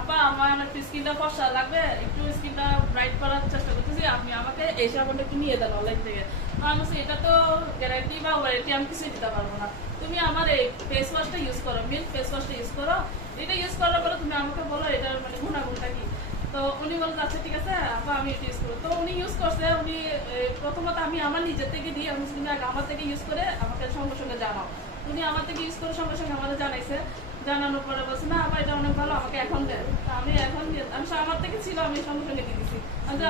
আপা আমার একটু স্কিনটা ফর্সা লাগবে, একটু স্কিনটা ব্রাইট করার চেষ্টা করতেছি, আপনি আমাকে এই সাবানটা একটু নিয়ে দেন অনলাইন থেকে। তো আমি বলছি এটা তো গ্যারান্টি বা ওয়ারেন্টি আমি কিছুই দিতে পারবো না, তুমি আমার এই ফেস ওয়াশটা ইউজ করো, মিল্ক ফেস ওয়াশটা ইউজ করো, এটা ইউজ করার পরে তুমি আমাকে বলো এটার মানে গুণাগুণটা কি। তো উনি বলতে আচ্ছা ঠিক আছে আপা আমি এটা ইউজ করবো। তো উনি ইউজ করছে, উনি প্রথমত আমি আমার নিজের থেকে দিই, আমি কিন্তু আগে আমার থেকে ইউজ করে আমাকে সঙ্গে সঙ্গে জানাও। উনি আমার থেকে ইউজ করে সঙ্গে সঙ্গে আমাদের জানাইছে, জানানোর পরে বলছে না আপা এটা অনেক ভালো, আমাকে এখন দেন। আমি এখন আমি আমার থেকে ছিল, আমি সঙ্গে সঙ্গে দিয়ে দিচ্ছি,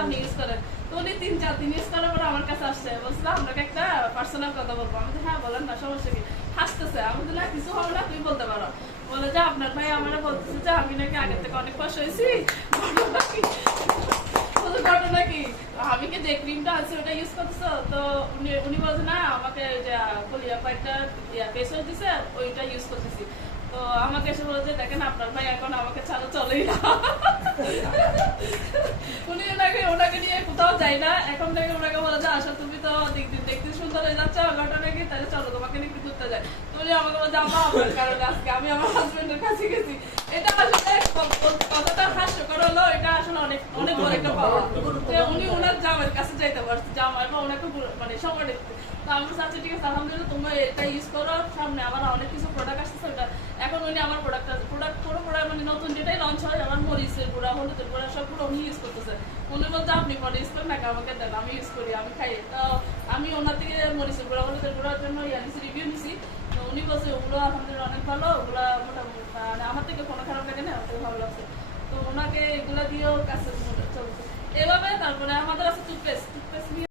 আপনি ইউজ করেন। তো উনি 3-4 দিন ইউজ করার পরে আমার কাছে আসছে, বলছিল আপনাকে একটা পার্সোনাল কথা বলবো। আমি তো হ্যাঁ বলেন না, সমস্যা কি। হাসতেছে, আমি বললাম কিছু হবে না, তুমি বলতে পারো। বলে যে আপনার ভাই আমার বলতেছে যে আমি নাকি আগের থেকে অনেক কষ্ট হয়েছি, ঘটনা কি আমি কি যে ক্রিমটা আছে ওটা ইউজ করতেছো। তো উনি বলছে না আমাকে যে কলিয়া পাইটা ফেস ওয়াশ দিছে ওইটা ইউজ করতেছি। তো আমাকে এসে বলেছে দেখেন আপনার ভাই এখন আমাকে ছাড়া চলেই না, উনি ওনাকে নিয়ে কোথাও যায় না। এখন থেকে ওনাকে বলে যে আসো তুমি তো দেখতে সুন্দর হয়ে যাচ্ছ, ঘটনা কি তাহলে চলো তোমাকে নিয়ে একটু ঘুরতে যায়। তো উনি আমাকে বলে যাবো আপনার কারণে আজকে আমি আমার হাজবেন্ডের কাছে গেছি। এটা আসলে কতটা হাস্যকর হলো, এটা আসলে অনেক অনেক বড় একটা পাওয়া। উনি ওনার জামাইয়ের কাছে যাইতে পারছে, জামাই বা ওনাকে মানে সময় দেখতে। তো আমি আচ্ছা ঠিক আছে আলহামদুলিল্লাহ তোমরা এটা ইউজ করো, সামনে আমার অনেক কিছু প্রোডাক্ট আসতেছে ওটা। এখন উনি আমার প্রোডাক্ট পুরো প্রোডাক্ট মানে নতুন যেটাই লঞ্চ হয় আমার মরিচের গুঁড়া হলুদের গুঁড়া সবগুলো উনি ইউজ করতেছে। উনি বলছে আপনি পরে ইউজ করেন নাকি আমাকে দেন, আমি ইউজ করি আমি খাই। তো আমি ওনার থেকে মরিচের গুঁড়া হলুদের গুঁড়ার জন্য রিভিউ নিছি। তো উনি বলছে ওগুলো আলহামদুলিল্লাহ অনেক ভালো, ওগুলো মোটামুটি মানে আমার থেকে কোনো খারাপ লাগে না, ওটাই ভালো লাগছে। তো ওনাকে এগুলা দিয়েও কাছে চলছে এভাবে। তারপরে আমাদের আছে টুথপেস্ট